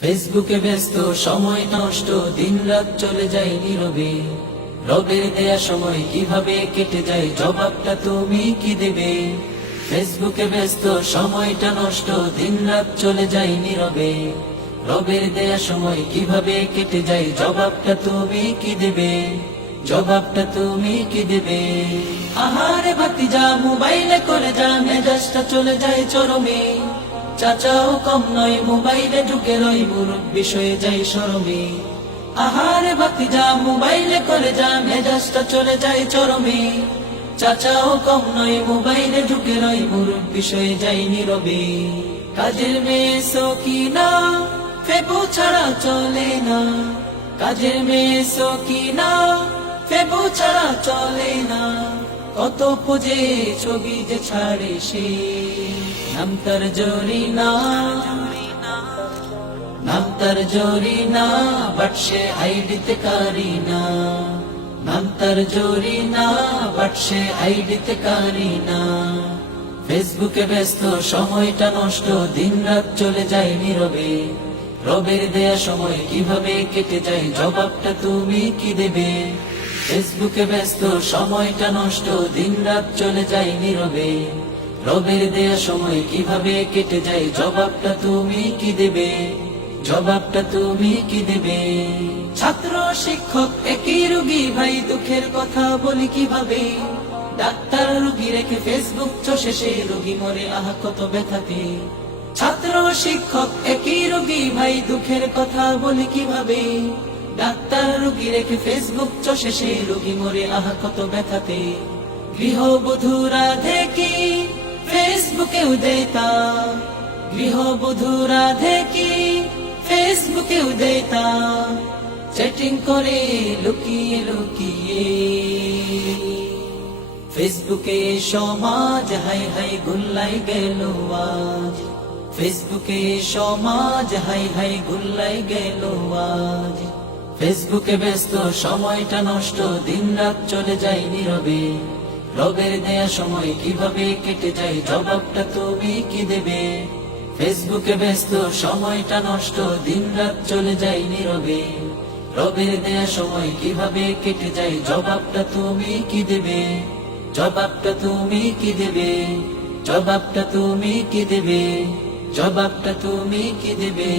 ফেসবুকে ব্যস্ত, সময় নষ্ট, দিন রাত চলে যায় নীরবে। রবের দেয়া সময় কিভাবে কেটে যায়, জবাবটা তুমি কি দেবে? ফেসবুকে ব্যস্ত, সময়টা নষ্ট, দিন রাত চলে যায় নীরবে। রবের দেয়া সময় কিভাবে কেটে যায়, জবাবটা তুমি কি দেবে? জবাবটা তুমি কি দেবে? আহারে ভাতিজা, মোবাইলে করে যা, মেজাজটা চলে যায় চরমে। চাচাও কম নয়, মোবাইলে ঢুকে রই, মুরব্বি হয়ে যাই শরমে। আহারে ভাতিজা, মোবাইলে করে যা, মেজাজটা চলে যায় চরমে। চাচাও কম নয়, মোবাইলে ঢুকে রই, মুরব্বি হয়ে যাই নীরবে। কাজের মেয়ে সকিনা, ফেবু ছাড়া চলে না। কাজের মেয়ে সকিনা, ফেবু ছাড়া চলে না। কত পুজে ছবি যে ছাড়ে সে, নাম তার জরিনা, নাম তার জরিনা, বাট সে আইডিতে কারিনা। নাম তার জরিনা, বাট সে আইডিতে কারিনা। ফেসবুকে ব্যস্ত, সময়টা নষ্ট, দিন রাত চলে যায় নীরবে। রবের দেয়া সময় কিভাবে কেটে যায়, জবাবটা তুমি কি দেবে? ফেসবুকে ব্যস্ত, সময়টা নষ্ট, দিন রাত চলে যায় নীরবে। রবের দেয়া সময় কিভাবে কেটে যায়, জবাবটা তুমি কি দেবে? জবাবটা তুমি কি দেবে? ছাত্র শিক্ষক একই রোগী ভাই, দুঃখের কথা বলি কিভাবে? ডাক্তার রোগী রেখে ফেসবুক চষে সে, রোগী মরে আহা কত ব্যথাতে। ছাত্র শিক্ষক একই রোগী ভাই, দুঃখের কথা বলি কিভাবে? ডাক্তার রোগী রেখে ফেসবুক চষে সে, রোগী মরে আহা কত ব্যথাতে। গৃহবধূরা দেখি ফেসবুকেও দেতা, গৃহবধূরা দেখি ফেসবুকেও দেতা, চ্যাটিং করে লুকিয়ে লুকিয়ে। ফেসবুকে সমাজ হাই হাই গুল্লাই গেল আজ। ফেসবুকে সমাজ হাই হাই গুল্লাই গেল আজ। ফেসবুকে ব্যস্ত, সময়টা নষ্ট, দিন রাত চলে যায় নীরবে। রবের দেয়া সময় কিভাবে কেটে যায়, জবাবটা তুমি কি দেবে? ফেসবুকে ব্যস্ত, সময়টা নষ্ট, দিন রাত চলে যায় নীরবে। রবের দেয়া সময় কিভাবে কেটে যায়, জবাবটা তুমি কি দেবে? জবাবটা তুমি কি দেবে? জবাবটা তুমি কি দেবে? জবাবটা তুমি কি দেবে?